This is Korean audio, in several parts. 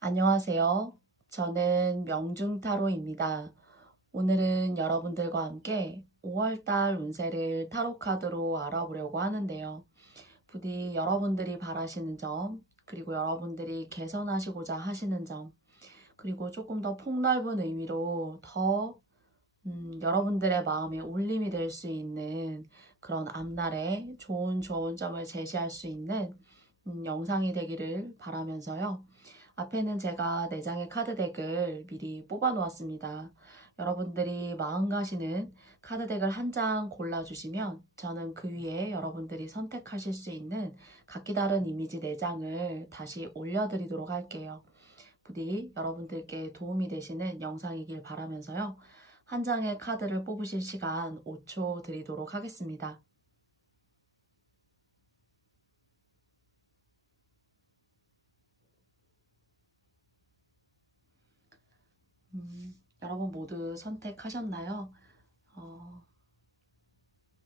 안녕하세요. 저는 명중타로입니다. 오늘은 여러분들과 함께 5월달 운세를 타로 카드로 알아보려고 하는데요. 부디 여러분들이 바라시는 점, 그리고 여러분들이 개선하시고자 하시는 점, 그리고 조금 더 폭넓은 의미로 더 여러분들의 마음에 울림이 될 수 있는 그런 앞날에 좋은 점을 제시할 수 있는 영상이 되기를 바라면서요. 앞에는 제가 4장의 카드 덱을 미리 뽑아 놓았습니다. 여러분들이 마음 가시는 카드 덱을 한 장 골라주시면 저는 그 위에 여러분들이 선택하실 수 있는 각기 다른 이미지 4장을 다시 올려드리도록 할게요. 부디 여러분들께 도움이 되시는 영상이길 바라면서요. 한 장의 카드를 뽑으실 시간 5초 드리도록 하겠습니다. 여러분 모두 선택하셨나요?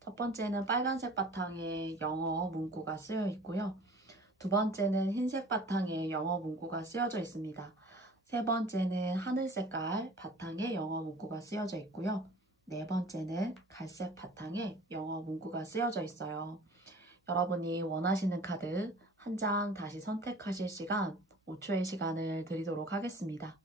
첫 번째는 빨간색 바탕에 영어 문구가 쓰여 있고요. 두 번째는 흰색 바탕에 영어 문구가 쓰여져 있습니다. 세 번째는 하늘 색깔 바탕에 영어 문구가 쓰여져 있고요. 네 번째는 갈색 바탕에 영어 문구가 쓰여져 있어요. 여러분이 원하시는 카드 한 장 다시 선택하실 시간 5초의 시간을 드리도록 하겠습니다.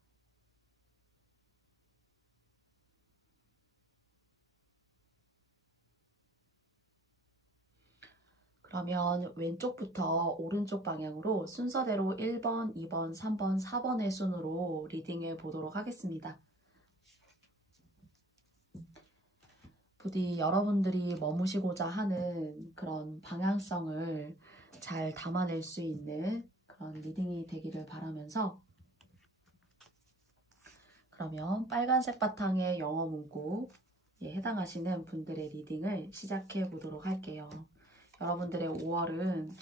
그러면 왼쪽부터 오른쪽 방향으로 순서대로 1번, 2번, 3번, 4번의 순으로 리딩해 보도록 하겠습니다. 부디 여러분들이 머무시고자 하는 그런 방향성을 잘 담아낼 수 있는 그런 리딩이 되기를 바라면서, 그러면 빨간색 바탕의 영어 문구에 해당하시는 분들의 리딩을 시작해 보도록 할게요. 여러분들의 5월은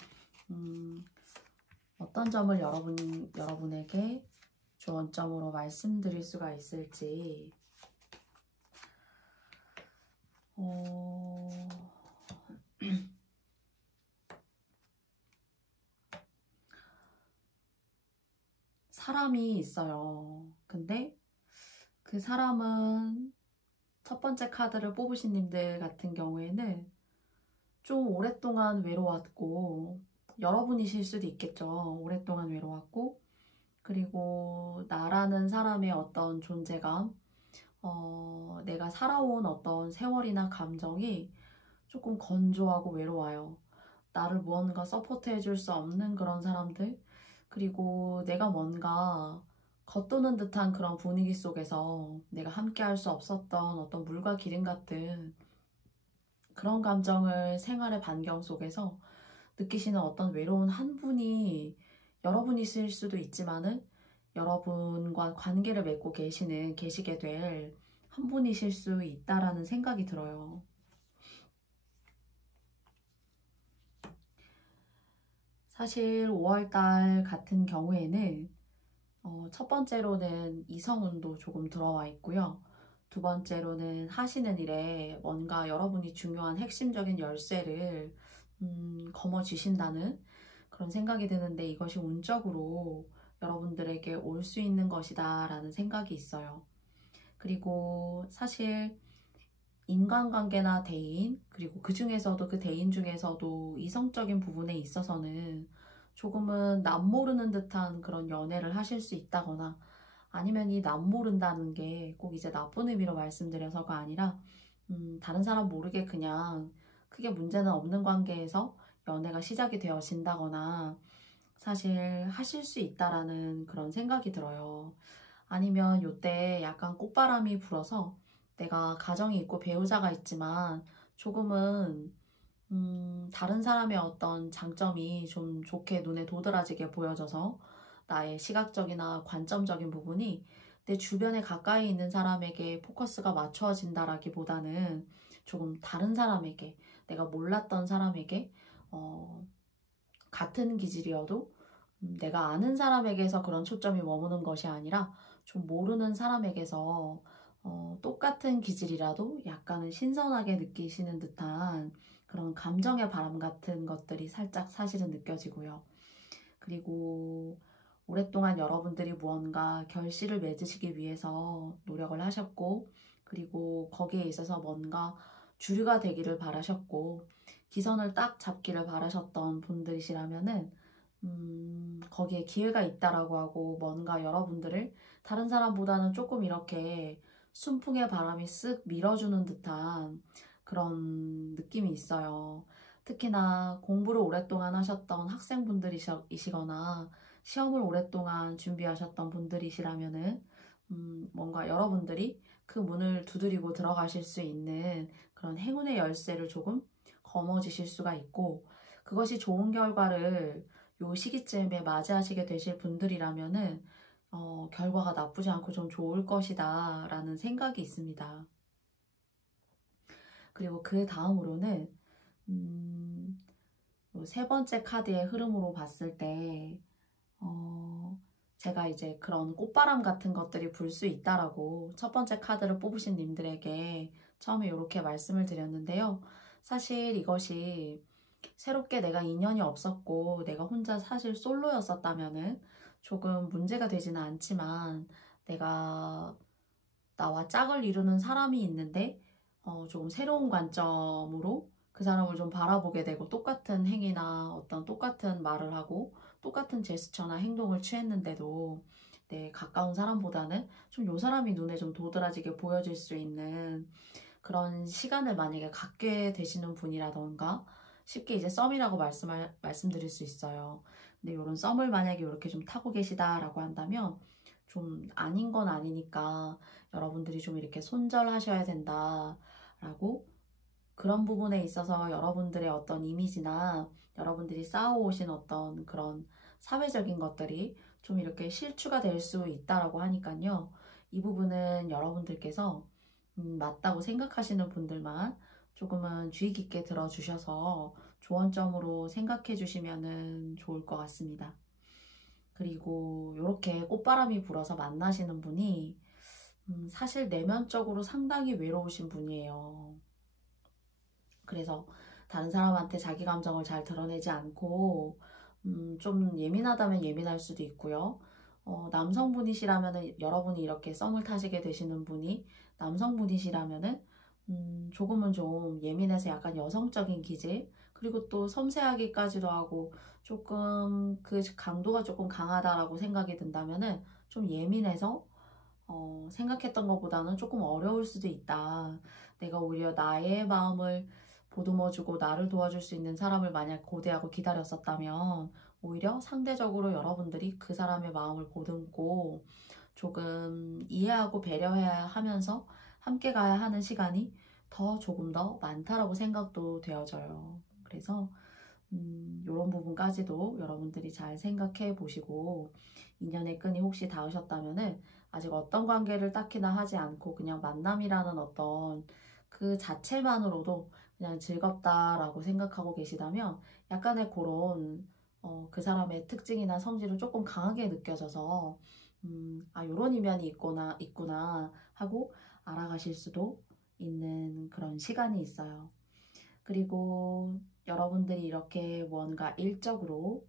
어떤 점을 여러분에게 주원점으로 말씀드릴 수가 있을지 사람이 있어요. 근데 그 사람은 첫 번째 카드를 뽑으신 님들 같은 경우에는 좀 오랫동안 외로웠고, 여러분이실 수도 있겠죠. 오랫동안 외로웠고, 그리고 나라는 사람의 어떤 존재감, 내가 살아온 어떤 세월이나 감정이 조금 건조하고 외로워요. 나를 무언가 서포트 해줄 수 없는 그런 사람들, 그리고 내가 뭔가 겉도는 듯한 그런 분위기 속에서 내가 함께 할 수 없었던 어떤 물과 기름 같은 그런 감정을 생활의 반경 속에서 느끼시는 어떤 외로운 한 분이 여러분이실 수도 있지만은 여러분과 관계를 맺고 계시게 될 한 분이실 수 있다라는 생각이 들어요. 사실 5월달 같은 경우에는 첫 번째로는 이성운도 조금 들어와 있고요. 두 번째로는 하시는 일에 뭔가 여러분이 중요한 핵심적인 열쇠를 거머쥐신다는 그런 생각이 드는데, 이것이 운적으로 여러분들에게 올 수 있는 것이다 라는 생각이 있어요. 그리고 사실 인간관계나 대인, 그리고 그 중에서도 그 대인 중에서도 이성적인 부분에 있어서는 조금은 남모르는 듯한 그런 연애를 하실 수 있다거나, 아니면 이 남모른다는 게 꼭 이제 나쁜 의미로 말씀드려서가 아니라 다른 사람 모르게 그냥 크게 문제는 없는 관계에서 연애가 시작이 되어진다거나 사실 하실 수 있다라는 그런 생각이 들어요. 아니면 요때 약간 꽃바람이 불어서 내가 가정이 있고 배우자가 있지만 조금은 다른 사람의 어떤 장점이 좀 좋게 눈에 도드라지게 보여져서 나의 시각적이나 관점적인 부분이 내 주변에 가까이 있는 사람에게 포커스가 맞춰진다라기보다는 조금 다른 사람에게, 내가 몰랐던 사람에게 같은 기질이어도 내가 아는 사람에게서 그런 초점이 머무는 것이 아니라 좀 모르는 사람에게서 똑같은 기질이라도 약간은 신선하게 느끼시는 듯한 그런 감정의 바람 같은 것들이 살짝 사실은 느껴지고요. 그리고 오랫동안 여러분들이 무언가 결실을 맺으시기 위해서 노력을 하셨고, 그리고 거기에 있어서 뭔가 주류가 되기를 바라셨고, 기선을 딱 잡기를 바라셨던 분들이시라면은, 거기에 기회가 있다라고 하고, 뭔가 여러분들을 다른 사람보다는 조금 이렇게 순풍의 바람이 쓱 밀어주는 듯한 그런 느낌이 있어요. 특히나 공부를 오랫동안 하셨던 학생분들이시거나 시험을 오랫동안 준비하셨던 분들이시라면은 뭔가 여러분들이 그 문을 두드리고 들어가실 수 있는 그런 행운의 열쇠를 조금 거머쥐실 수가 있고, 그것이 좋은 결과를 요 시기쯤에 맞이하시게 되실 분들이라면은 결과가 나쁘지 않고 좀 좋을 것이다 라는 생각이 있습니다. 그리고 그 다음으로는 세 번째 카드의 흐름으로 봤을 때 제가 이제 그런 꽃바람 같은 것들이 불 수 있다라고 첫 번째 카드를 뽑으신 님들에게 처음에 이렇게 말씀을 드렸는데요. 사실 이것이 새롭게 내가 인연이 없었고 내가 혼자 사실 솔로였었다면은 조금 문제가 되지는 않지만, 내가 나와 짝을 이루는 사람이 있는데 조금 새로운 관점으로 그 사람을 좀 바라보게 되고, 똑같은 행위나 어떤 똑같은 말을 하고 똑같은 제스처나 행동을 취했는데도 내 가까운 사람보다는 좀 요 사람이 눈에 좀 도드라지게 보여질 수 있는 그런 시간을 만약에 갖게 되시는 분이라던가, 쉽게 이제 썸이라고 말씀드릴 수 있어요. 근데 이런 썸을 만약에 이렇게 좀 타고 계시다라고 한다면 좀 아닌 건 아니니까 여러분들이 좀 이렇게 손절하셔야 된다라고, 그런 부분에 있어서 여러분들의 어떤 이미지나 여러분들이 쌓아오신 어떤 그런 사회적인 것들이 좀 이렇게 실추가 될 수 있다라고 하니까요. 이 부분은 여러분들께서 맞다고 생각하시는 분들만 조금은 주의 깊게 들어주셔서 조언점으로 생각해 주시면 좋을 것 같습니다. 그리고 이렇게 꽃바람이 불어서 만나시는 분이 사실 내면적으로 상당히 외로우신 분이에요. 그래서 다른 사람한테 자기 감정을 잘 드러내지 않고 좀 예민하다면 예민할 수도 있고요. 남성분이시라면은, 여러분이 이렇게 썸을 타시게 되시는 분이 남성분이시라면은 조금은 좀 예민해서 약간 여성적인 기질, 그리고 또 섬세하기까지도 하고 조금 그 강도가 조금 강하다라고 생각이 든다면은 좀 예민해서 생각했던 것보다는 조금 어려울 수도 있다. 내가 오히려 나의 마음을 보듬어주고 나를 도와줄 수 있는 사람을 만약 고대하고 기다렸었다면 오히려 상대적으로 여러분들이 그 사람의 마음을 보듬고 조금 이해하고 배려해야 하면서 함께 가야 하는 시간이 조금 더 많다라고 생각도 되어져요. 그래서 이런 부분까지도 여러분들이 잘 생각해 보시고, 인연의 끈이 혹시 닿으셨다면은 아직 어떤 관계를 딱히나 하지 않고 그냥 만남이라는 어떤 그 자체만으로도 그냥 즐겁다라고 생각하고 계시다면, 약간의 그런 그 사람의 특징이나 성질을 조금 강하게 느껴져서 요런 이면이 있구나 하고 알아가실 수도 있는 그런 시간이 있어요. 그리고 여러분들이 이렇게 뭔가 일적으로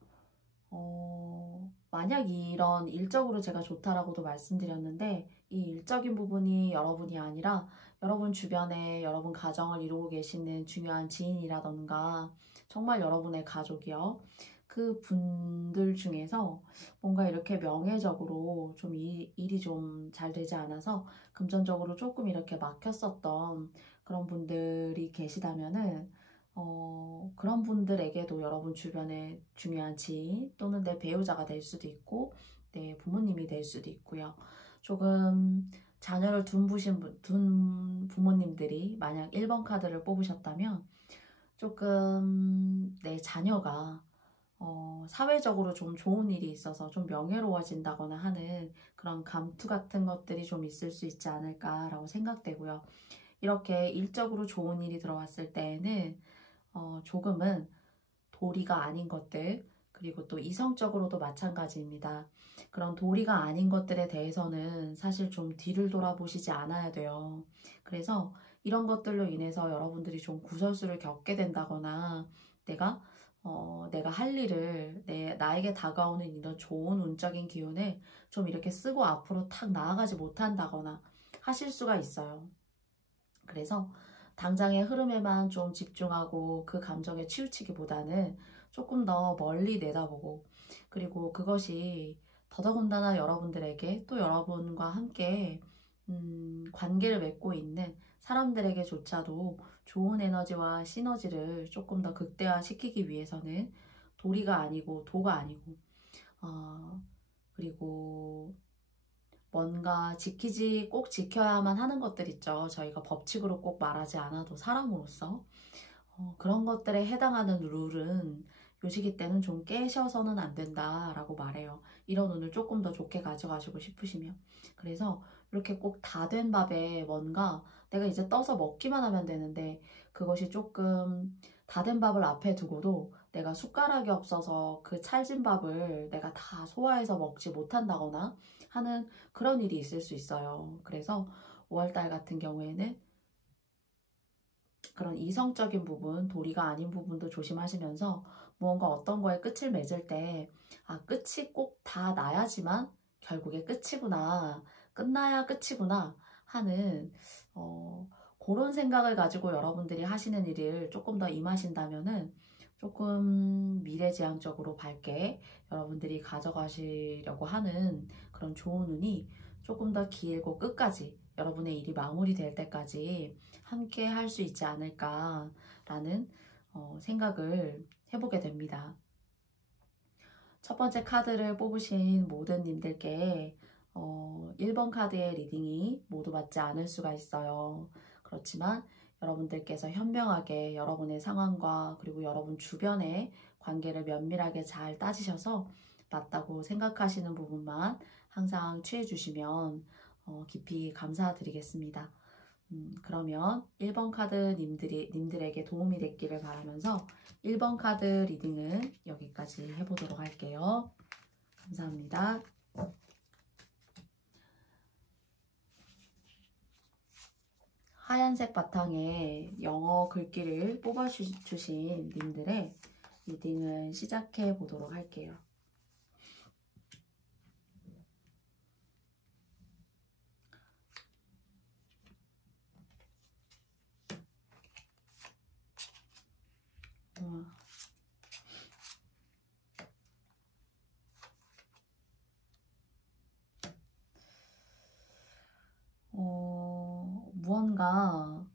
만약 이런 일적으로 제가 좋다라고도 말씀드렸는데, 이 일적인 부분이 여러분이 아니라 여러분 주변에 여러분 가정을 이루고 계시는 중요한 지인이라던가 정말 여러분의 가족이요. 그 분들 중에서 뭔가 이렇게 명예적으로 좀 일이 좀 잘 되지 않아서 금전적으로 조금 이렇게 막혔었던 그런 분들이 계시다면은 그런 분들에게도 여러분 주변에 중요한 지인 또는 내 배우자가 될 수도 있고 내 부모님이 될 수도 있고요. 조금 자녀를 둔 부모님들이 만약 1번 카드를 뽑으셨다면 조금 내 자녀가 사회적으로 좀 좋은 일이 있어서 좀 명예로워진다거나 하는 그런 감투 같은 것들이 좀 있을 수 있지 않을까라고 생각되고요. 이렇게 일적으로 좋은 일이 들어왔을 때에는 조금은 도리가 아닌 것들, 그리고 또 이성적으로도 마찬가지입니다. 그런 도리가 아닌 것들에 대해서는 사실 좀 뒤를 돌아보시지 않아야 돼요. 그래서 이런 것들로 인해서 여러분들이 좀 구설수를 겪게 된다거나 내가 내가 할 일을, 나에게 다가오는 이런 좋은 운적인 기운을 좀 이렇게 쓰고 앞으로 탁 나아가지 못한다거나 하실 수가 있어요. 그래서 당장의 흐름에만 좀 집중하고 그 감정에 치우치기보다는 조금 더 멀리 내다보고, 그리고 그것이 더더군다나 여러분들에게 또 여러분과 함께 관계를 맺고 있는 사람들에게조차도 좋은 에너지와 시너지를 조금 더 극대화시키기 위해서는 도리가 아니고 도가 아니고, 그리고 뭔가 꼭 지켜야만 하는 것들 있죠. 저희가 법칙으로 꼭 말하지 않아도 사람으로서 그런 것들에 해당하는 룰은 요 시기 때는 좀 깨셔서는 안 된다라고 말해요. 이런 운을 조금 더 좋게 가져가시고 싶으시면. 그래서 이렇게 꼭 다 된 밥에 뭔가 내가 이제 떠서 먹기만 하면 되는데, 그것이 조금 다 된 밥을 앞에 두고도 내가 숟가락이 없어서 그 찰진 밥을 내가 다 소화해서 먹지 못한다거나 하는 그런 일이 있을 수 있어요. 그래서 5월달 같은 경우에는 그런 이성적인 부분, 도리가 아닌 부분도 조심하시면서 무언가 어떤 거에 끝을 맺을 때, 끝이 꼭 다 나야지만 결국에 끝이구나, 끝나야 끝이구나 하는 그런 생각을 가지고 여러분들이 하시는 일을 조금 더 임하신다면은 조금 미래지향적으로 밝게 여러분들이 가져가시려고 하는 그런 좋은 운이 조금 더 길고 끝까지 여러분의 일이 마무리될 때까지 함께 할 수 있지 않을까라는 생각을 해보게 됩니다. 첫 번째 카드를 뽑으신 모든 님들께 1번 카드의 리딩이 모두 맞지 않을 수가 있어요. 그렇지만 여러분들께서 현명하게 여러분의 상황과 그리고 여러분 주변의 관계를 면밀하게 잘 따지셔서 맞다고 생각하시는 부분만 항상 취해주시면 깊이 감사드리겠습니다. 그러면 1번 카드 님들에게 도움이 됐기를 바라면서 1번 카드 리딩은 여기까지 해보도록 할게요. 감사합니다. 하얀색 바탕에 영어 글귀를 뽑아주신 님들의 리딩을 시작해 보도록 할게요. 무언가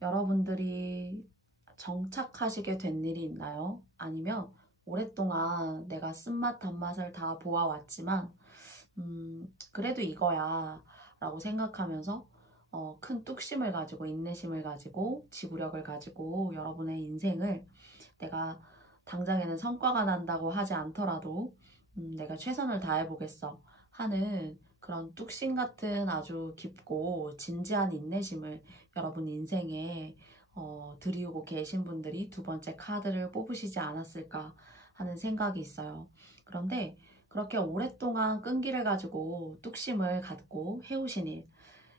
여러분들이 정착하시게 된 일이 있나요? 아니면 오랫동안 내가 쓴맛 단맛을 다 보아왔지만 그래도 이거야 라고 생각하면서 큰 뚝심을 가지고 인내심을 가지고 지구력을 가지고 여러분의 인생을 내가 당장에는 성과가 난다고 하지 않더라도 내가 최선을 다해보겠어 하는 그런 뚝심 같은 아주 깊고 진지한 인내심을 여러분 인생에 들이우고 계신 분들이 두 번째 카드를 뽑으시지 않았을까 하는 생각이 있어요. 그런데 그렇게 오랫동안 끈기를 가지고 뚝심을 갖고 해오신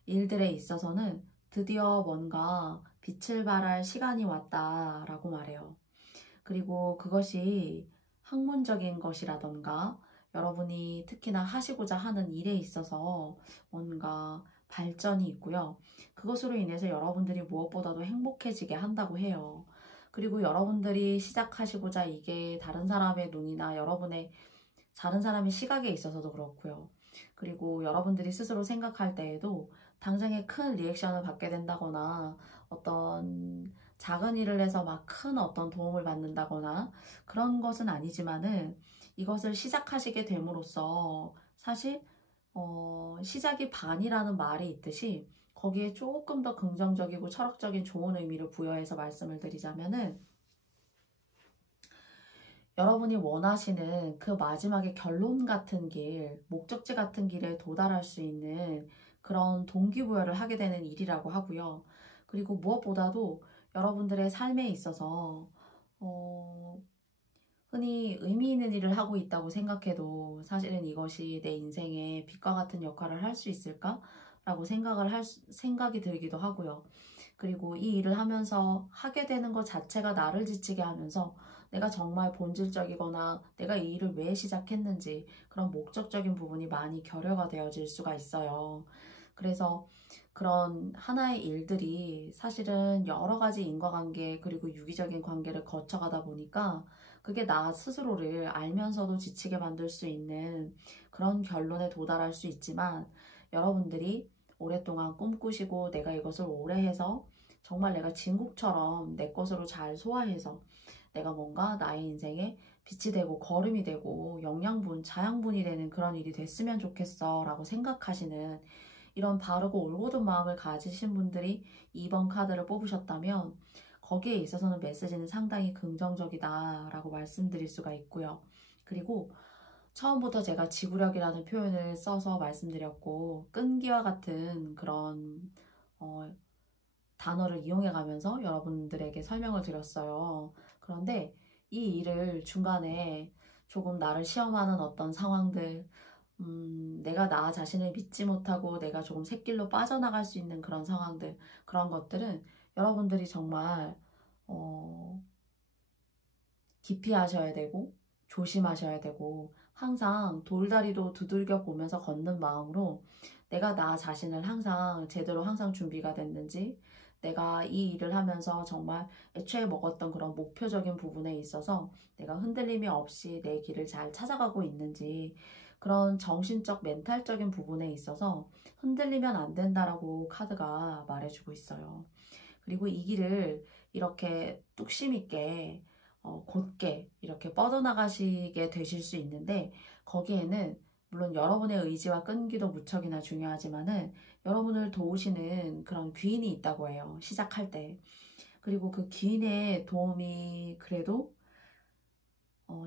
일들에 있어서는 드디어 뭔가 빛을 발할 시간이 왔다라고 말해요. 그리고 그것이 학문적인 것이라던가 여러분이 특히나 하시고자 하는 일에 있어서 뭔가 발전이 있고요. 그것으로 인해서 여러분들이 무엇보다도 행복해지게 한다고 해요. 그리고 여러분들이 시작하시고자 이게 다른 사람의 눈이나 여러분의 다른 사람의 시각에 있어서도 그렇고요. 그리고 여러분들이 스스로 생각할 때에도 당장에 큰 리액션을 받게 된다거나 어떤 작은 일을 해서 막 큰 어떤 도움을 받는다거나 그런 것은 아니지만은 이것을 시작하시게 됨으로써 사실 시작이 반이라는 말이 있듯이 거기에 조금 더 긍정적이고 철학적인 좋은 의미를 부여해서 말씀을 드리자면은 여러분이 원하시는 그 마지막에 결론 같은 길, 목적지 같은 길에 도달할 수 있는 그런 동기부여를 하게 되는 일이라고 하고요. 그리고 무엇보다도 여러분들의 삶에 있어서 흔히 의미 있는 일을 하고 있다고 생각해도 사실은 이것이 내 인생에 빛과 같은 역할을 할 수 있을까? 라고 생각이 들기도 하고요. 그리고 이 일을 하면서 하게 되는 것 자체가 나를 지치게 하면서 내가 정말 본질적이거나 내가 이 일을 왜 시작했는지 그런 목적적인 부분이 많이 결여가 되어질 수가 있어요. 그래서 그런 하나의 일들이 사실은 여러 가지 인과관계 그리고 유기적인 관계를 거쳐가다 보니까 그게 나 스스로를 알면서도 지치게 만들 수 있는 그런 결론에 도달할 수 있지만 여러분들이 오랫동안 꿈꾸시고 내가 이것을 오래 해서 정말 내가 진국처럼 내 것으로 잘 소화해서 내가 뭔가 나의 인생에 빛이 되고 거름이 되고 영양분, 자양분이 되는 그런 일이 됐으면 좋겠어 라고 생각하시는 이런 바르고 올곧은 마음을 가지신 분들이 2번 카드를 뽑으셨다면 거기에 있어서는 메시지는 상당히 긍정적이다 라고 말씀드릴 수가 있고요. 그리고 처음부터 제가 지구력이라는 표현을 써서 말씀드렸고 끈기와 같은 그런 단어를 이용해 가면서 여러분들에게 설명을 드렸어요. 그런데 이 일을 중간에 조금 나를 시험하는 어떤 상황들, 내가 나 자신을 믿지 못하고 내가 조금 샛길로 빠져나갈 수 있는 그런 상황들, 그런 것들은 여러분들이 정말 깊이 하셔야 되고 조심하셔야 되고 항상 돌다리도 두들겨 보면서 걷는 마음으로 내가 나 자신을 항상 제대로 항상 준비가 됐는지 내가 이 일을 하면서 정말 애초에 먹었던 그런 목표적인 부분에 있어서 내가 흔들림이 없이 내 길을 잘 찾아가고 있는지 그런 정신적 멘탈적인 부분에 있어서 흔들리면 안 된다라고 카드가 말해주고 있어요. 그리고 이 길을 이렇게 뚝심 있게 곧게 이렇게 뻗어나가시게 되실 수 있는데 거기에는 물론 여러분의 의지와 끈기도 무척이나 중요하지만은 여러분을 도우시는 그런 귀인이 있다고 해요. 시작할 때. 그리고 그 귀인의 도움이 그래도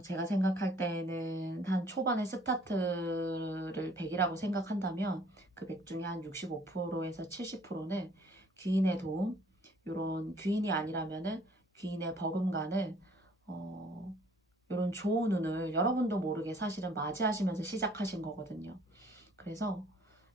제가 생각할 때는 한 초반에 스타트를 100이라고 생각한다면 그 100 중에 한 65%에서 70%는 귀인의 도움, 요런 귀인이 아니라면은 귀인의 버금가는 요런 좋은 운을 여러분도 모르게 사실은 맞이하시면서 시작하신 거거든요. 그래서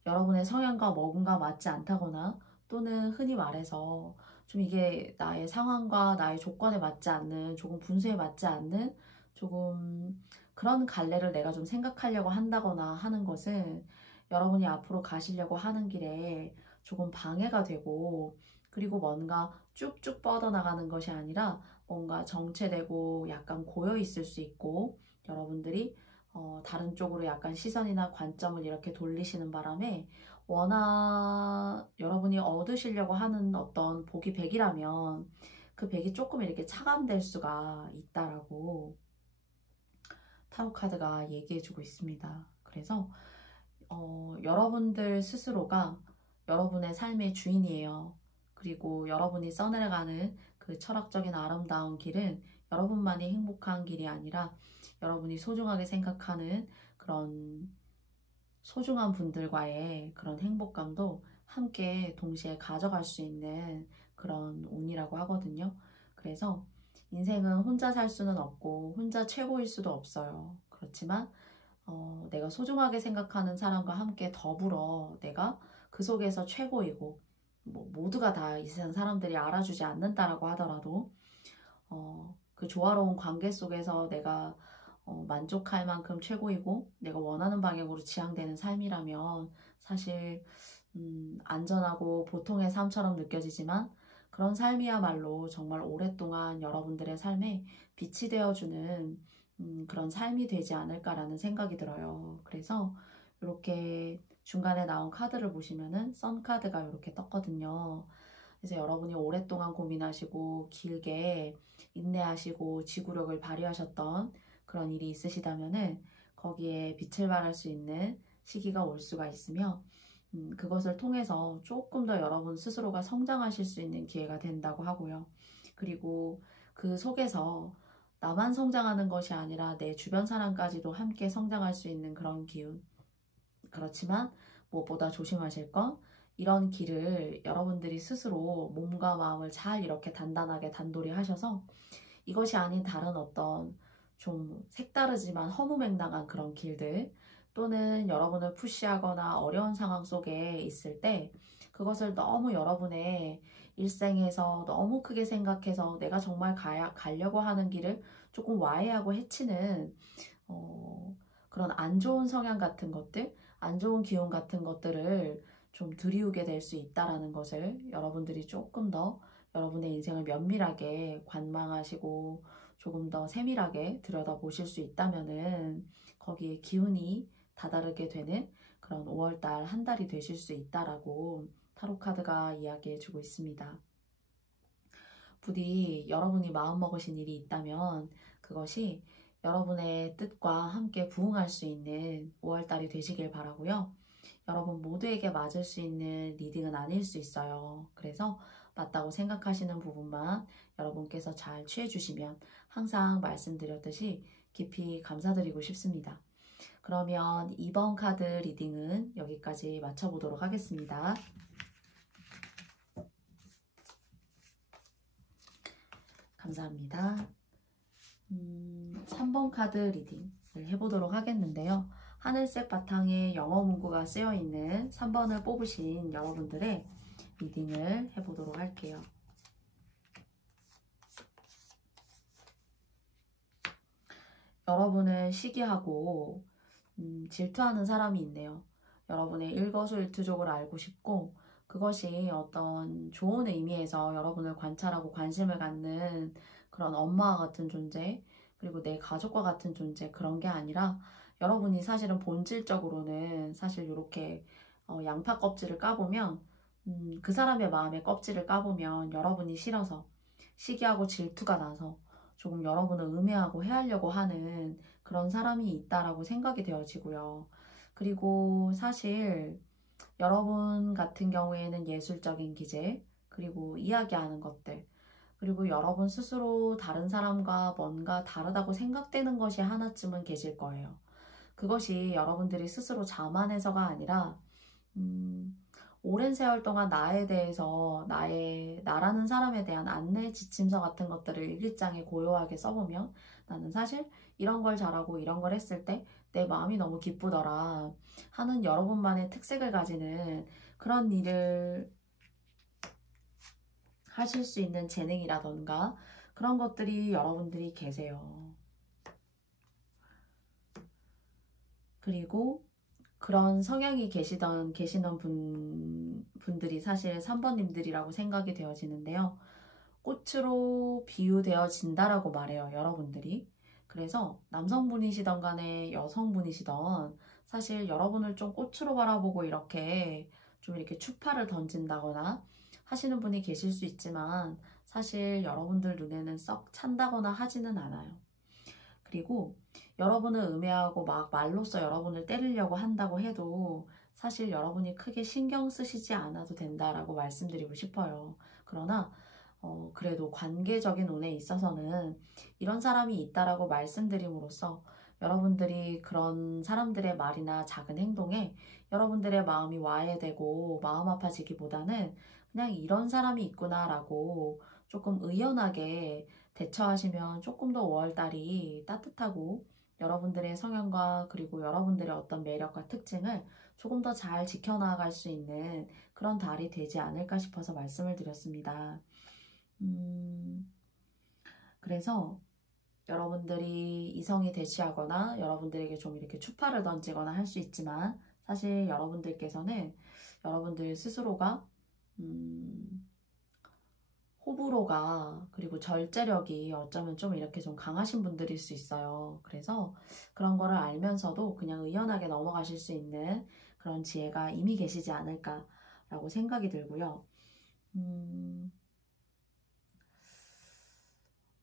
여러분의 성향과 먹음과 맞지 않다거나 또는 흔히 말해서 좀 이게 나의 상황과 나의 조건에 맞지 않는 조금 분수에 맞지 않는 조금 그런 갈래를 내가 좀 생각하려고 한다거나 하는 것은 여러분이 앞으로 가시려고 하는 길에 조금 방해가 되고 그리고 뭔가 쭉쭉 뻗어나가는 것이 아니라 뭔가 정체되고 약간 고여 있을 수 있고 여러분들이 다른 쪽으로 약간 시선이나 관점을 이렇게 돌리시는 바람에 여러분이 얻으시려고 하는 어떤 복이 100이라면 그 100이 조금 이렇게 차감될 수가 있다라고 타로 카드가 얘기해주고 있습니다. 그래서 여러분들 스스로가 여러분의 삶의 주인이에요. 그리고 여러분이 써내려가는 그 철학적인 아름다운 길은 여러분만이 행복한 길이 아니라 여러분이 소중하게 생각하는 그런 소중한 분들과의 그런 행복감도 함께 동시에 가져갈 수 있는 그런 운이라고 하거든요. 그래서 인생은 혼자 살 수는 없고 혼자 최고일 수도 없어요. 그렇지만 내가 소중하게 생각하는 사람과 함께 더불어 내가 그 속에서 최고이고 뭐 모두가 다 이 세상 사람들이 알아주지 않는다라고 하더라도 그 조화로운 관계 속에서 내가 만족할 만큼 최고이고 내가 원하는 방향으로 지향되는 삶이라면 사실 안전하고 보통의 삶처럼 느껴지지만 그런 삶이야말로 정말 오랫동안 여러분들의 삶에 빛이 되어주는 그런 삶이 되지 않을까라는 생각이 들어요. 그래서 이렇게 중간에 나온 카드를 보시면은 선 카드가 이렇게 떴거든요. 그래서 여러분이 오랫동안 고민하시고 길게 인내하시고 지구력을 발휘하셨던 그런 일이 있으시다면은 거기에 빛을 발할 수 있는 시기가 올 수가 있으며 그것을 통해서 조금 더 여러분 스스로가 성장하실 수 있는 기회가 된다고 하고요. 그리고 그 속에서 나만 성장하는 것이 아니라 내 주변 사람까지도 함께 성장할 수 있는 그런 기운. 그렇지만 무엇보다 조심하실 건 이런 길을 여러분들이 스스로 몸과 마음을 잘 이렇게 단단하게 단돌이 하셔서 이것이 아닌 다른 어떤 좀 색다르지만 허무맹랑한 그런 길들 또는 여러분을 푸시하거나 어려운 상황 속에 있을 때 그것을 너무 여러분의 일생에서 너무 크게 생각해서 내가 정말 가려고 하는 길을 조금 와해하고 해치는 그런 안 좋은 성향 같은 것들, 안 좋은 기운 같은 것들을 좀 들이우게 될 수 있다라는 것을 여러분들이 조금 더 여러분의 인생을 면밀하게 관망하시고 조금 더 세밀하게 들여다보실 수 있다면은 거기에 기운이 다다르게 되는 그런 5월달 한 달이 되실 수 있다라고 타로 카드가 이야기해주고 있습니다. 부디 여러분이 마음먹으신 일이 있다면 그것이 여러분의 뜻과 함께 부응할 수 있는 5월달이 되시길 바라고요. 여러분 모두에게 맞을 수 있는 리딩은 아닐 수 있어요. 그래서 맞다고 생각하시는 부분만 여러분께서 잘 취해주시면 항상 말씀드렸듯이 깊이 감사드리고 싶습니다. 그러면 이번 카드 리딩은 여기까지 마쳐보도록 하겠습니다. 감사합니다. 3번 카드 리딩을 해보도록 하겠는데요. 하늘색 바탕에 영어 문구가 쓰여있는 3번을 뽑으신 여러분들의 리딩을 해보도록 할게요. 여러분을 시기하고 질투하는 사람이 있네요. 여러분의 일거수일투족을 알고 싶고 그것이 어떤 좋은 의미에서 여러분을 관찰하고 관심을 갖는 그런 엄마와 같은 존재, 그리고 내 가족과 같은 존재, 그런 게 아니라 여러분이 사실은 본질적으로는 사실 이렇게 양파 껍질을 까보면 그 사람의 마음의 껍질을 까보면 여러분이 싫어서 시기하고 질투가 나서 조금 여러분을 음해하고 해하려고 하는 그런 사람이 있다라고 생각이 되어지고요. 그리고 사실 여러분 같은 경우에는 예술적인 기재, 그리고 이야기하는 것들, 그리고 여러분 스스로 다른 사람과 뭔가 다르다고 생각되는 것이 하나쯤은 계실 거예요. 그것이 여러분들이 스스로 자만해서가 아니라 오랜 세월 동안 나에 대해서 나라는 사람에 대한 안내 지침서 같은 것들을 일기장에 고요하게 써보면 나는 사실 이런 걸 잘하고 이런 걸 했을 때 내 마음이 너무 기쁘더라 하는 여러분만의 특색을 가지는 그런 일을 하실 수 있는 재능이라던가 그런 것들이 여러분들이 계세요. 그리고 그런 성향이 계시는 분들이 사실 3번님들이라고 생각이 되어지는데요. 꽃으로 비유되어진다라고 말해요, 여러분들이. 그래서 남성분이시던 간에 여성분이시던 사실 여러분을 좀 꽃으로 바라보고 이렇게 좀 이렇게 추파를 던진다거나 하시는 분이 계실 수 있지만 사실 여러분들 눈에는 썩 찬다거나 하지는 않아요. 그리고 여러분을 음해하고 막 말로써 여러분을 때리려고 한다고 해도 사실 여러분이 크게 신경 쓰시지 않아도 된다라고 말씀드리고 싶어요. 그러나 그래도 관계적인 운에 있어서는 이런 사람이 있다라고 말씀드림으로써 여러분들이 그런 사람들의 말이나 작은 행동에 여러분들의 마음이 와해되고 마음 아파지기보다는 그냥 이런 사람이 있구나라고 조금 의연하게 대처하시면 조금 더 5월달이 따뜻하고 여러분들의 성향과 그리고 여러분들의 어떤 매력과 특징을 조금 더 잘 지켜나갈 수 있는 그런 달이 되지 않을까 싶어서 말씀을 드렸습니다. 그래서 여러분들이 이성이 대시하거나 여러분들에게 좀 이렇게 추파를 던지거나 할 수 있지만 사실 여러분들께서는 여러분들 스스로가 호불호가 그리고 절제력이 어쩌면 좀 이렇게 좀 강하신 분들일 수 있어요. 그래서 그런 거를 알면서도 그냥 의연하게 넘어가실 수 있는 그런 지혜가 이미 계시지 않을까라고 생각이 들고요.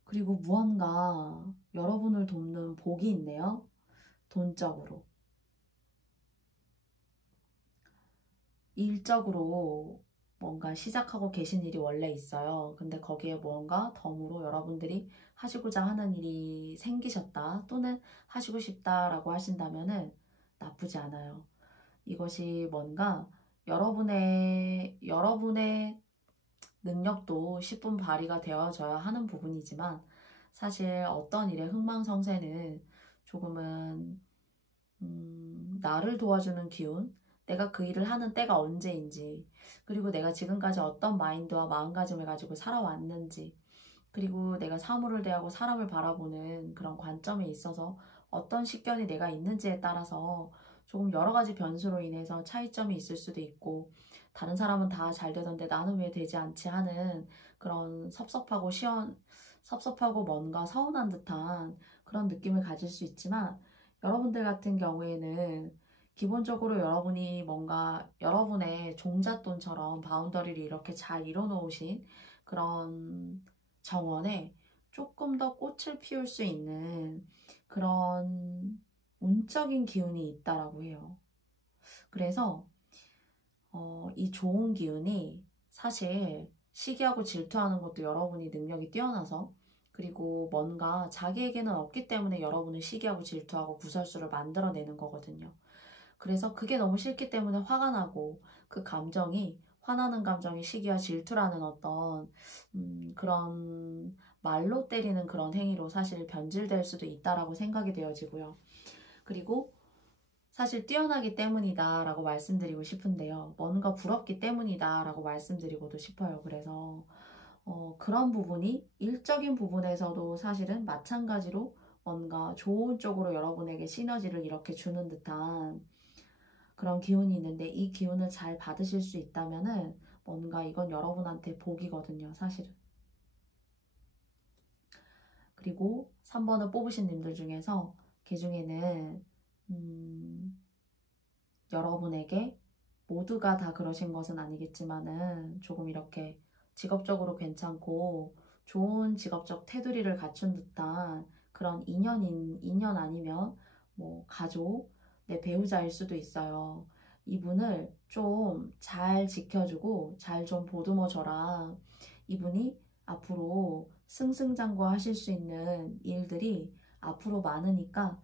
그리고 무언가 여러분을 돕는 복이 있네요. 돈적으로. 일적으로 뭔가 시작하고 계신 일이 원래 있어요. 근데 거기에 무언가 덤으로 여러분들이 하시고자 하는 일이 생기셨다 또는 하시고 싶다라고 하신다면은 나쁘지 않아요. 이것이 뭔가 여러분의 능력도 10분 발휘가 되어져야 하는 부분이지만 사실 어떤 일의 흥망성쇠는 조금은 나를 도와주는 기운, 내가 그 일을 하는 때가 언제인지, 그리고 내가 지금까지 어떤 마인드와 마음가짐을 가지고 살아왔는지, 그리고 내가 사물을 대하고 사람을 바라보는 그런 관점에 있어서 어떤 식견이 내가 있는지에 따라서 조금 여러 가지 변수로 인해서 차이점이 있을 수도 있고, 다른 사람은 다 잘 되던데 나는 왜 되지 않지 하는 그런 섭섭하고 뭔가 서운한 듯한 그런 느낌을 가질 수 있지만, 여러분들 같은 경우에는 기본적으로 여러분이 뭔가 여러분의 종잣돈처럼 바운더리를 이렇게 잘 이뤄놓으신 그런 정원에 조금 더 꽃을 피울 수 있는 그런 운적인 기운이 있다라고 해요. 그래서 이 좋은 기운이 사실 시기하고 질투하는 것도 여러분이 능력이 뛰어나서, 그리고 뭔가 자기에게는 없기 때문에 여러분은 시기하고 질투하고 구설수를 만들어내는 거거든요. 그래서 그게 너무 싫기 때문에 화가 나고, 그 감정이, 화나는 감정이 시기와 질투라는 어떤 그런 말로 때리는 그런 행위로 사실 변질될 수도 있다라고 생각이 되어지고요. 그리고 사실 뛰어나기 때문이다 라고 말씀드리고 싶은데요. 뭔가 부럽기 때문이다 라고 말씀드리고도 싶어요. 그래서 그런 부분이 일적인 부분에서도 사실은 마찬가지로 뭔가 좋은 쪽으로 여러분에게 시너지를 이렇게 주는 듯한 그런 기운이 있는데, 이 기운을 잘 받으실 수 있다면은 뭔가 이건 여러분한테 복이거든요, 사실은. 그리고 3번을 뽑으신 님들 중에서 그 중에는 여러분에게 모두가 다 그러신 것은 아니겠지만은 조금 이렇게 직업적으로 괜찮고 좋은 직업적 테두리를 갖춘 듯한 그런 인연 아니면 뭐 가족, 내 배우자일 수도 있어요. 이분을 좀 잘 지켜주고 잘 좀 보듬어줘라. 이분이 앞으로 승승장구하실 수 있는 일들이 앞으로 많으니까,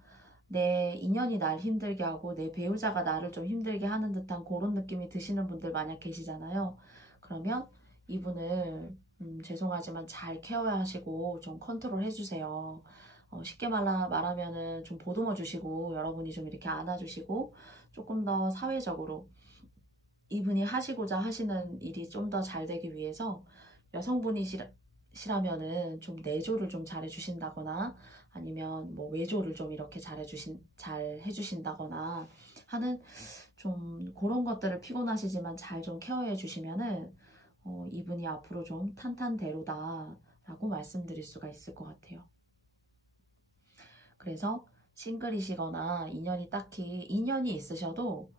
내 인연이 날 힘들게 하고 내 배우자가 나를 좀 힘들게 하는 듯한 그런 느낌이 드시는 분들 만약 계시잖아요. 그러면 이분을 죄송하지만 잘 케어하시고 좀 컨트롤 해주세요. 쉽게 말하면은 좀 보듬어 주시고 여러분이 좀 이렇게 안아주시고, 조금 더 사회적으로 이분이 하시고자 하시는 일이 좀 더 잘 되기 위해서 여성분이시라면은 좀 내조를 좀 잘 해주신다거나, 아니면 뭐 외조를 좀 이렇게 잘 해주신다거나 하는 좀 그런 것들을 피곤하시지만 잘 좀 케어해 주시면은 이분이 앞으로 좀 탄탄대로다 라고 말씀드릴 수가 있을 것 같아요. 그래서 싱글이시거나 인연이 있으셔도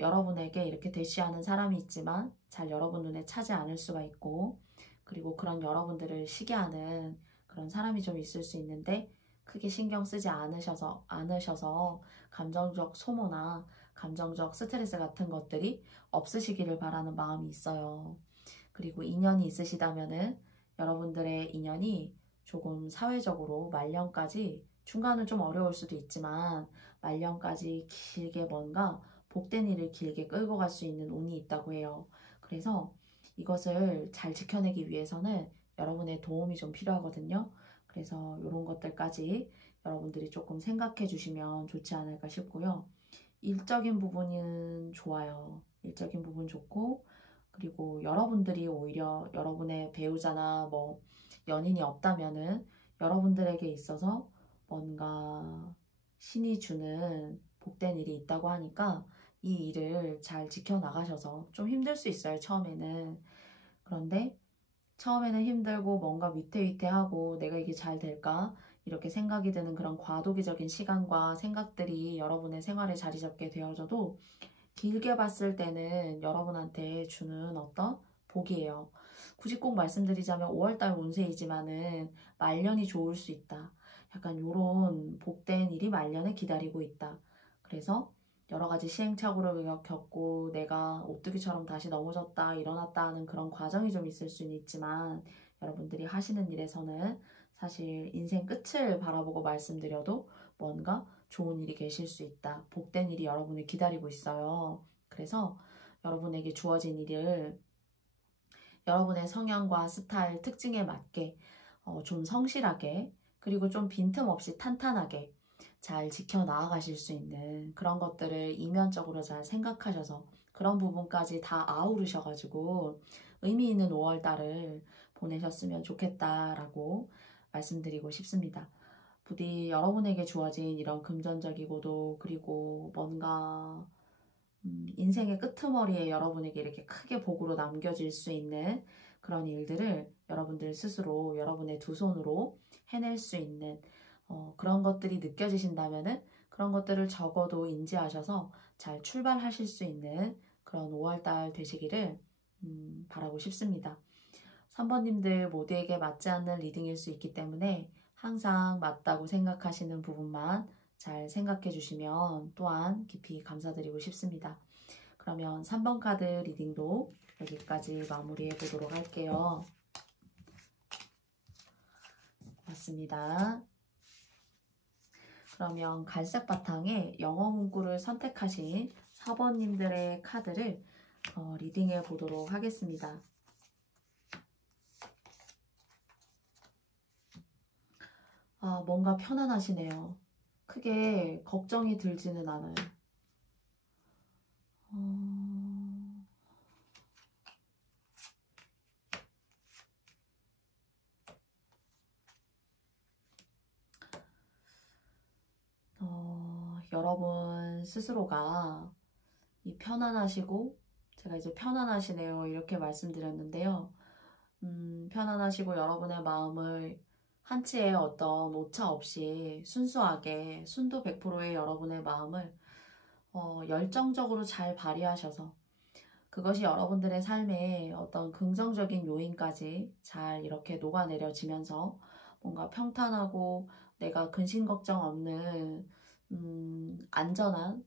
여러분에게 이렇게 대시하는 사람이 있지만 잘 여러분 눈에 차지 않을 수가 있고, 그리고 그런 여러분들을 시기하는 그런 사람이 좀 있을 수 있는데, 크게 신경 쓰지 않으셔서 감정적 소모나 감정적 스트레스 같은 것들이 없으시기를 바라는 마음이 있어요. 그리고 인연이 있으시다면은 여러분들의 인연이 조금 사회적으로 말년까지, 중간은 좀 어려울 수도 있지만 말년까지 길게 뭔가 복된 일을 길게 끌고 갈 수 있는 운이 있다고 해요. 그래서 이것을 잘 지켜내기 위해서는 여러분의 도움이 좀 필요하거든요. 그래서 이런 것들까지 여러분들이 조금 생각해 주시면 좋지 않을까 싶고요. 일적인 부분은 좋아요. 일적인 부분 좋고, 그리고 여러분들이 오히려 여러분의 배우자나 뭐 연인이 없다면은 여러분들에게 있어서 뭔가 신이 주는 복된 일이 있다고 하니까 이 일을 잘 지켜나가셔서, 좀 힘들 수 있어요, 처음에는. 그런데 처음에는 힘들고 뭔가 위태위태하고 내가 이게 잘 될까? 이렇게 생각이 드는 그런 과도기적인 시간과 생각들이 여러분의 생활에 자리 잡게 되어져도 길게 봤을 때는 여러분한테 주는 어떤 복이에요. 굳이 꼭 말씀드리자면 5월달 운세이지만은 말년이 좋을 수 있다. 약간 요런 복된 일이 말년에 기다리고 있다. 그래서 여러 가지 시행착오를 겪고 내가 오뚜기처럼 다시 넘어졌다 일어났다 하는 그런 과정이 좀 있을 수는 있지만, 여러분들이 하시는 일에서는 사실 인생 끝을 바라보고 말씀드려도 뭔가 좋은 일이 계실 수 있다. 복된 일이 여러분을 기다리고 있어요. 그래서 여러분에게 주어진 일을 여러분의 성향과 스타일, 특징에 맞게 좀 성실하게, 그리고 좀 빈틈없이 탄탄하게 잘 지켜나가실 수 있는 그런 것들을 이면적으로 잘 생각하셔서 그런 부분까지 다 아우르셔가지고 의미 있는 5월달을 보내셨으면 좋겠다라고 말씀드리고 싶습니다. 부디 여러분에게 주어진 이런 금전적이고도 그리고 뭔가 인생의 끄트머리에 여러분에게 이렇게 크게 복으로 남겨질 수 있는 그런 일들을 여러분들 스스로 여러분의 두 손으로 해낼 수 있는 그런 것들이 느껴지신다면은 그런 것들을 적어도 인지하셔서 잘 출발하실 수 있는 그런 5월달 되시기를 바라고 싶습니다. 3번님들 모두에게 맞지 않는 리딩일 수 있기 때문에 항상 맞다고 생각하시는 부분만 잘 생각해 주시면 또한 깊이 감사드리고 싶습니다. 그러면 3번 카드 리딩도 여기까지 마무리해 보도록 할게요. 맞습니다. 그러면 갈색 바탕에 영어 문구를 선택하신 4번님들의 카드를 리딩해 보도록 하겠습니다. 뭔가 편안하시네요. 크게 걱정이 들지는 않아요. 여러분 스스로가 이 편안하시고, 제가 이제 편안하시네요 이렇게 말씀드렸는데요. 편안하시고 여러분의 마음을 한치의 어떤 오차 없이 순수하게 순도 100%의 여러분의 마음을 열정적으로 잘 발휘하셔서 그것이 여러분들의 삶에 어떤 긍정적인 요인까지 잘 이렇게 녹아내려지면서 뭔가 평탄하고 내가 근심 걱정 없는 안전한,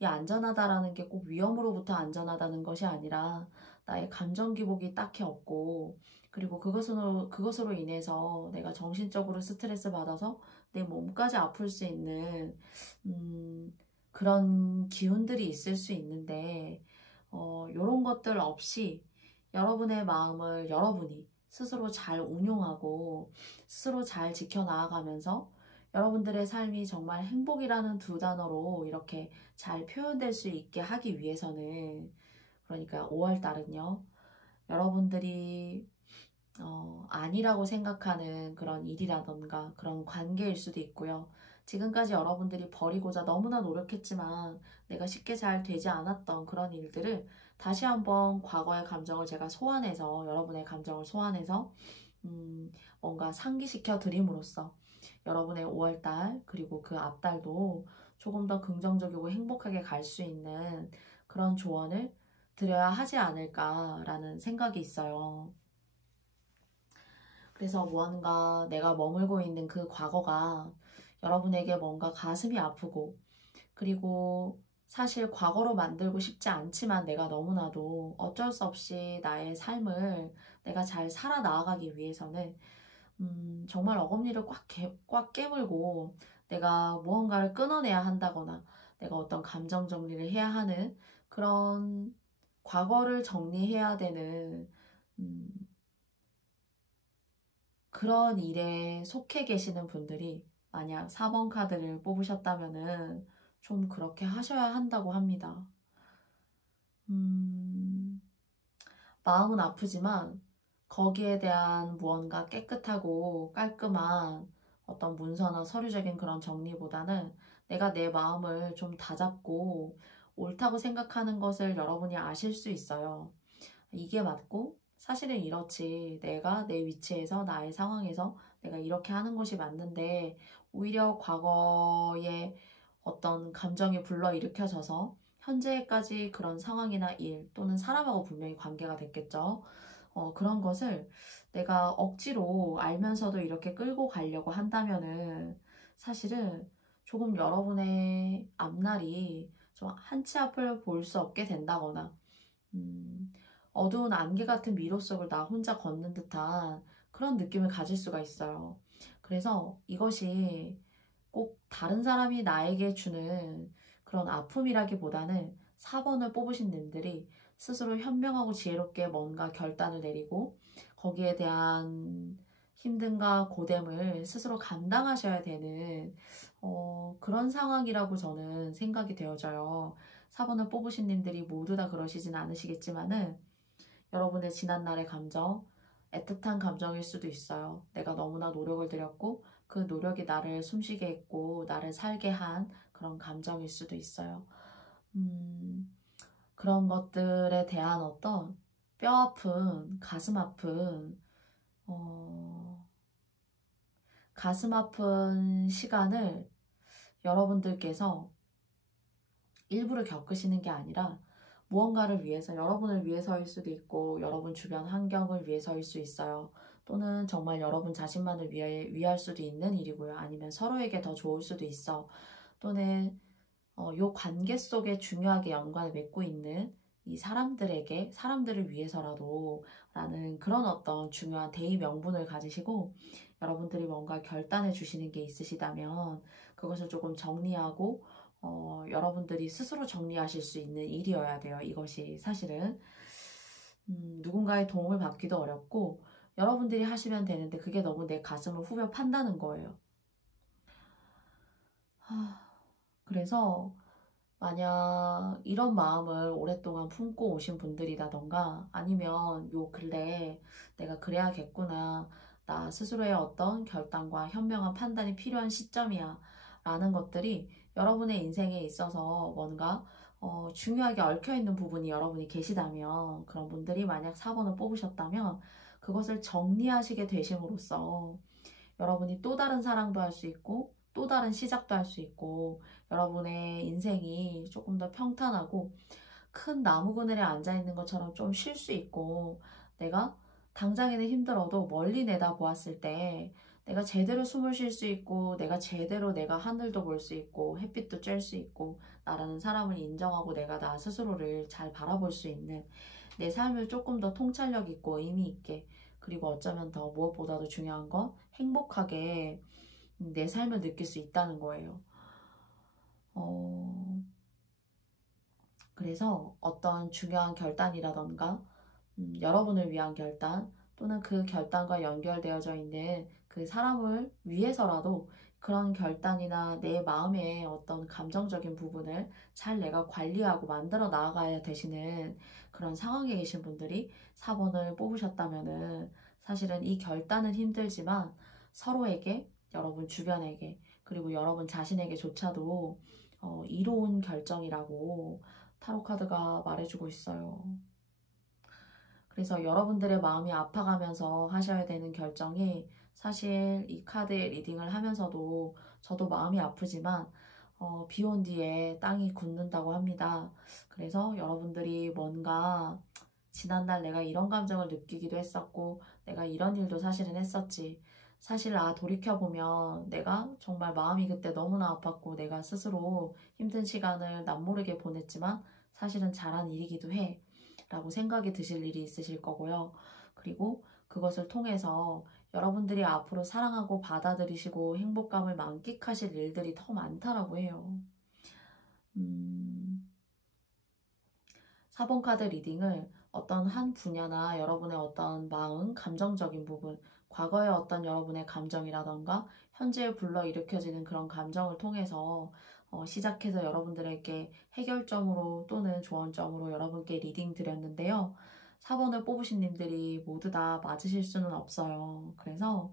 이 안전하다라는 게 꼭 위험으로부터 안전하다는 것이 아니라 나의 감정 기복이 딱히 없고, 그리고 그것으로 인해서 내가 정신적으로 스트레스 받아서 내 몸까지 아플 수 있는 그런 기운들이 있을 수 있는데, 이런 것들 없이 여러분의 마음을 여러분이 스스로 잘 운용하고 스스로 잘 지켜나가면서 여러분들의 삶이 정말 행복이라는 두 단어로 이렇게 잘 표현될 수 있게 하기 위해서는, 그러니까 5월달은요, 여러분들이 아니라고 생각하는 그런 일이라던가 그런 관계일 수도 있고요. 지금까지 여러분들이 버리고자 너무나 노력했지만 내가 쉽게 잘 되지 않았던 그런 일들을 다시 한번 과거의 감정을 제가 소환해서, 여러분의 감정을 소환해서 뭔가 상기시켜 드림으로써 여러분의 5월달 그리고 그 앞달도 조금 더 긍정적이고 행복하게 갈 수 있는 그런 조언을 드려야 하지 않을까라는 생각이 있어요. 그래서 무언가 내가 머물고 있는 그 과거가 여러분에게 뭔가 가슴이 아프고, 그리고 사실 과거로 만들고 싶지 않지만 내가 너무나도 어쩔 수 없이 나의 삶을 내가 잘 살아 나아가기 위해서는 정말 어금니를 꽉 깨물고 내가 무언가를 끊어내야 한다거나 내가 어떤 감정 정리를 해야 하는 그런 과거를 정리해야 되는 그런 일에 속해 계시는 분들이 만약 4번 카드를 뽑으셨다면은 좀 그렇게 하셔야 한다고 합니다. 마음은 아프지만 거기에 대한 무언가 깨끗하고 깔끔한 어떤 문서나 서류적인 그런 정리보다는 내가 내 마음을 좀 다잡고 옳다고 생각하는 것을 여러분이 아실 수 있어요. 이게 맞고 사실은 이렇지, 내가 내 위치에서 나의 상황에서 내가 이렇게 하는 것이 맞는데 오히려 과거에 어떤 감정이 불러일으켜져서 현재까지 그런 상황이나 일 또는 사람하고 분명히 관계가 됐겠죠. 그런 것을 내가 억지로 알면서도 이렇게 끌고 가려고 한다면은 사실은 조금 여러분의 앞날이 좀 한치 앞을 볼 수 없게 된다거나 어두운 안개 같은 미로 속을 나 혼자 걷는 듯한 그런 느낌을 가질 수가 있어요. 그래서 이것이 꼭 다른 사람이 나에게 주는 그런 아픔이라기보다는 4번을 뽑으신 님들이 스스로 현명하고 지혜롭게 뭔가 결단을 내리고 거기에 대한 힘듦과 고됨을 스스로 감당하셔야 되는 그런 상황이라고 저는 생각이 되어져요. 4번을 뽑으신 님들이 모두 다 그러시진 않으시겠지만은 여러분의 지난날의 감정, 애틋한 감정일 수도 있어요. 내가 너무나 노력을 들였고 그 노력이 나를 숨쉬게 했고 나를 살게 한 그런 감정일 수도 있어요. 그런 것들에 대한 어떤 뼈 아픈, 가슴 아픈 시간을 여러분들께서 일부러 겪으시는 게 아니라 무언가를 위해서, 여러분을 위해서일 수도 있고 여러분 주변 환경을 위해서일 수 있어요. 또는 정말 여러분 자신만을 위할 수도 있는 일이고요. 아니면 서로에게 더 좋을 수도 있어. 또는 요 관계 속에 중요하게 연관을 맺고 있는 이 사람들을 위해서라도 라는 그런 어떤 중요한 대의 명분을 가지시고 여러분들이 뭔가 결단해 주시는 게 있으시다면 그것을 조금 정리하고 여러분들이 스스로 정리하실 수 있는 일이어야 돼요. 이것이 사실은 누군가의 도움을 받기도 어렵고 여러분들이 하시면 되는데 그게 너무 내 가슴을 후벼 판다는 거예요. 그래서 만약 이런 마음을 오랫동안 품고 오신 분들이라던가 아니면 요 근래에 내가 그래야겠구나, 나 스스로의 어떤 결단과 현명한 판단이 필요한 시점이야 라는 것들이 여러분의 인생에 있어서 뭔가 중요하게 얽혀있는 부분이 여러분이 계시다면, 그런 분들이 만약 4번을 뽑으셨다면 그것을 정리하시게 되심으로써 여러분이 또 다른 사랑도 할 수 있고 또 다른 시작도 할 수 있고 여러분의 인생이 조금 더 평탄하고 큰 나무 그늘에 앉아있는 것처럼 좀 쉴 수 있고, 내가 당장에는 힘들어도 멀리 내다보았을 때 내가 제대로 숨을 쉴 수 있고 내가 제대로 내가 하늘도 볼 수 있고 햇빛도 쬐을 수 있고 나라는 사람을 인정하고 내가 나 스스로를 잘 바라볼 수 있는 내 삶을 조금 더 통찰력 있고 의미 있게, 그리고 어쩌면 더 무엇보다도 중요한 건 행복하게 내 삶을 느낄 수 있다는 거예요. 그래서 어떤 중요한 결단이라던가 여러분을 위한 결단 또는 그 결단과 연결되어져 있는 그 사람을 위해서라도 그런 결단이나 내 마음의 어떤 감정적인 부분을 잘 내가 관리하고 만들어 나아가야 되시는 그런 상황에 계신 분들이 4번을 뽑으셨다면은 사실은 이 결단은 힘들지만 서로에게, 여러분 주변에게, 그리고 여러분 자신에게조차도 이로운 결정이라고 타로카드가 말해주고 있어요. 그래서 여러분들의 마음이 아파가면서 하셔야 되는 결정이, 사실 이 카드 리딩을 하면서도 저도 마음이 아프지만 비 온 뒤에 땅이 굳는다고 합니다. 그래서 여러분들이 뭔가 지난날 내가 이런 감정을 느끼기도 했었고 내가 이런 일도 사실은 했었지, 사실 돌이켜보면 내가 정말 마음이 그때 너무나 아팠고 내가 스스로 힘든 시간을 남모르게 보냈지만 사실은 잘한 일이기도 해 라고 생각이 드실 일이 있으실 거고요. 그리고 그것을 통해서 여러분들이 앞으로 사랑하고 받아들이시고 행복감을 만끽하실 일들이 더 많다라고 해요. 4번 카드 리딩을 어떤 한 분야나 여러분의 어떤 마음, 감정적인 부분, 과거의 어떤 여러분의 감정이라던가 현재에 불러일으켜지는 그런 감정을 통해서 시작해서 여러분들에게 해결점으로 또는 조언점으로 여러분께 리딩 드렸는데요. 4번을 뽑으신 님들이 모두 다 맞으실 수는 없어요. 그래서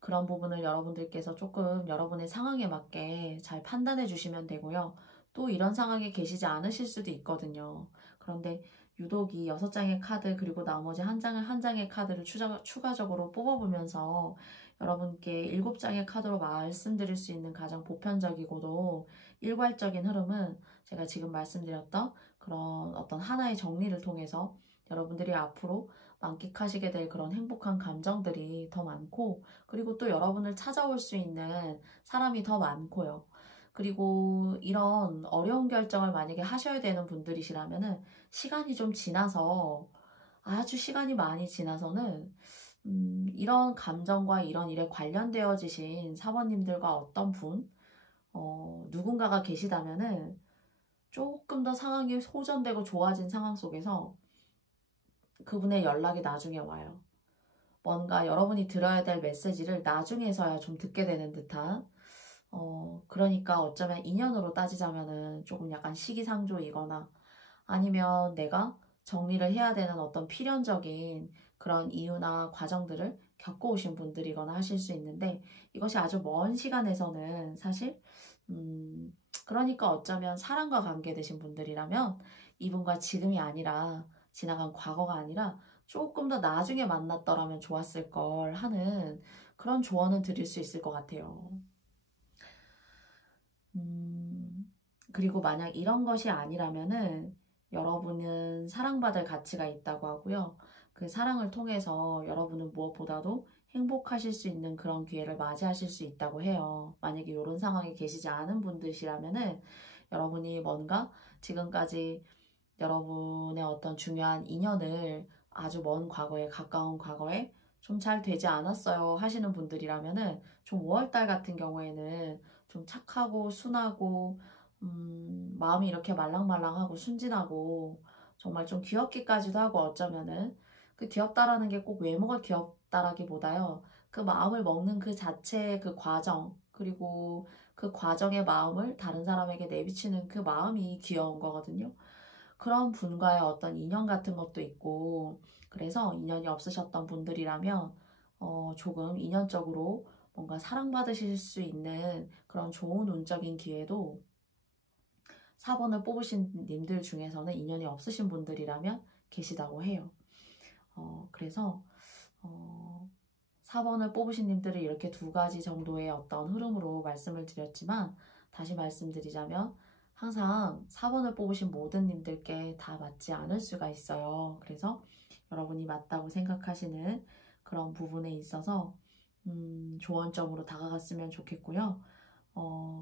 그런 부분을 여러분들께서 조금 여러분의 상황에 맞게 잘 판단해 주시면 되고요. 또 이런 상황에 계시지 않으실 수도 있거든요. 그런데 유독 이 6장의 카드 그리고 나머지 한 장의 카드를 추가적으로 뽑아보면서 여러분께 7장의 카드로 말씀드릴 수 있는 가장 보편적이고도 일괄적인 흐름은 제가 지금 말씀드렸던 그런 어떤 하나의 정리를 통해서 여러분들이 앞으로 만끽하시게 될 그런 행복한 감정들이 더 많고, 그리고 또 여러분을 찾아올 수 있는 사람이 더 많고요. 그리고 이런 어려운 결정을 만약에 하셔야 되는 분들이시라면은 시간이 좀 지나서, 아주 시간이 많이 지나서는 이런 감정과 이런 일에 관련되어지신 사모님들과 어떤 분, 누군가가 계시다면은 조금 더 상황이 호전되고 좋아진 상황 속에서 그분의 연락이 나중에 와요. 뭔가 여러분이 들어야 될 메시지를 나중에서야 좀 듣게 되는 듯한, 그러니까 어쩌면 인연으로 따지자면은 조금 약간 시기상조이거나 아니면 내가 정리를 해야 되는 어떤 필연적인 그런 이유나 과정들을 겪어오신 분들이거나 하실 수 있는데 이것이 아주 먼 시간에서는 사실 그러니까 어쩌면 사랑과 관계되신 분들이라면 이분과 지금이 아니라 지나간 과거가 아니라 조금 더 나중에 만났더라면 좋았을 걸 하는 그런 조언은 드릴 수 있을 것 같아요. 그리고 만약 이런 것이 아니라면은 여러분은 사랑받을 가치가 있다고 하고요. 그 사랑을 통해서 여러분은 무엇보다도 행복하실 수 있는 그런 기회를 맞이하실 수 있다고 해요. 만약에 이런 상황에 계시지 않은 분들이라면은 여러분이 뭔가 지금까지 여러분의 어떤 중요한 인연을 아주 먼 과거에, 가까운 과거에 좀 잘 되지 않았어요 하시는 분들이라면은 좀 5월달 같은 경우에는 좀 착하고 순하고 마음이 이렇게 말랑말랑하고 순진하고 정말 좀 귀엽기까지도 하고 어쩌면은 그 귀엽다라는 게 꼭 외모가 귀엽다라기보다요. 그 마음을 먹는 그 자체의 그 과정 그리고 그 과정의 마음을 다른 사람에게 내비치는 그 마음이 귀여운 거거든요. 그런 분과의 어떤 인연 같은 것도 있고 그래서 인연이 없으셨던 분들이라면 조금 인연적으로 뭔가 사랑받으실 수 있는 그런 좋은 운적인 기회도 4번을 뽑으신 님들 중에서는 인연이 없으신 분들이라면 계시다고 해요. 그래서 4번을 뽑으신 님들을 이렇게 두 가지 정도의 어떤 흐름으로 말씀을 드렸지만 다시 말씀드리자면 항상 4번을 뽑으신 모든 님들께 다 맞지 않을 수가 있어요. 그래서 여러분이 맞다고 생각하시는 그런 부분에 있어서 조언점으로 다가갔으면 좋겠고요.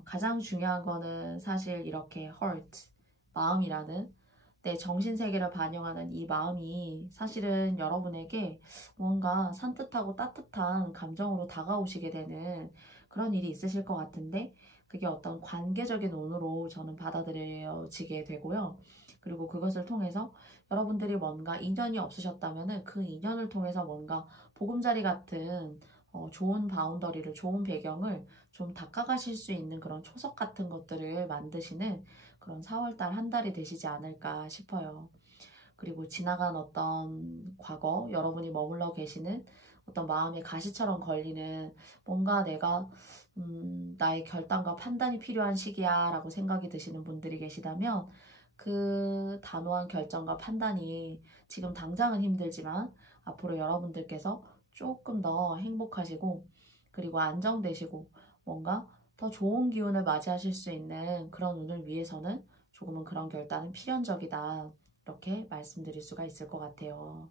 가장 중요한 거는 사실 이렇게 heart, 마음이라는 내 정신세계를 반영하는 이 마음이 사실은 여러분에게 뭔가 산뜻하고 따뜻한 감정으로 다가오시게 되는 그런 일이 있으실 것 같은데 그게 어떤 관계적인 운으로 저는 받아들여지게 되고요. 그리고 그것을 통해서 여러분들이 뭔가 인연이 없으셨다면 그 인연을 통해서 뭔가 보금자리 같은 좋은 바운더리를, 좋은 배경을 좀 닦아가실 수 있는 그런 초석 같은 것들을 만드시는 그런 4월달 한 달이 되시지 않을까 싶어요. 그리고 지나간 어떤 과거, 여러분이 머물러 계시는 어떤 마음의 가시처럼 걸리는 뭔가 내가 나의 결단과 판단이 필요한 시기야 라고 생각이 드시는 분들이 계시다면 그 단호한 결정과 판단이 지금 당장은 힘들지만 앞으로 여러분들께서 조금 더 행복하시고 그리고 안정되시고 뭔가 더 좋은 기운을 맞이하실 수 있는 그런 운을 위해서는 조금은 그런 결단은 필연적이다. 이렇게 말씀드릴 수가 있을 것 같아요.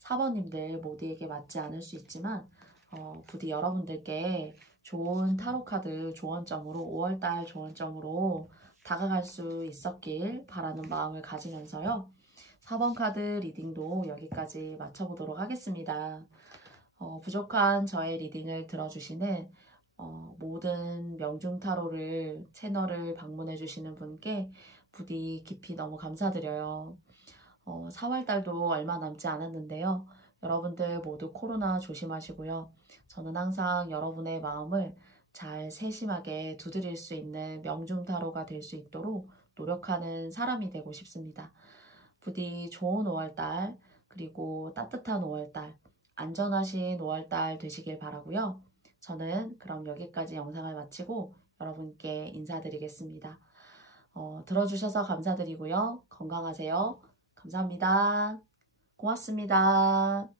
4번님들 모두에게 맞지 않을 수 있지만 부디 여러분들께 좋은 타로카드 조언점으로 5월달 조언점으로 다가갈 수 있었길 바라는 마음을 가지면서요. 4번 카드 리딩도 여기까지 마쳐보도록 하겠습니다. 부족한 저의 리딩을 들어주시는 모든 명중타로를 채널을 방문해 주시는 분께 부디 깊이 너무 감사드려요. 4월달도 얼마 남지 않았는데요. 여러분들 모두 코로나 조심하시고요. 저는 항상 여러분의 마음을 잘 세심하게 두드릴 수 있는 명중타로가 될 수 있도록 노력하는 사람이 되고 싶습니다. 부디 좋은 5월달 그리고 따뜻한 5월달 안전하신 5월달 되시길 바라고요. 저는 그럼 여기까지 영상을 마치고 여러분께 인사드리겠습니다. 들어주셔서 감사드리고요. 건강하세요. 감사합니다. 고맙습니다.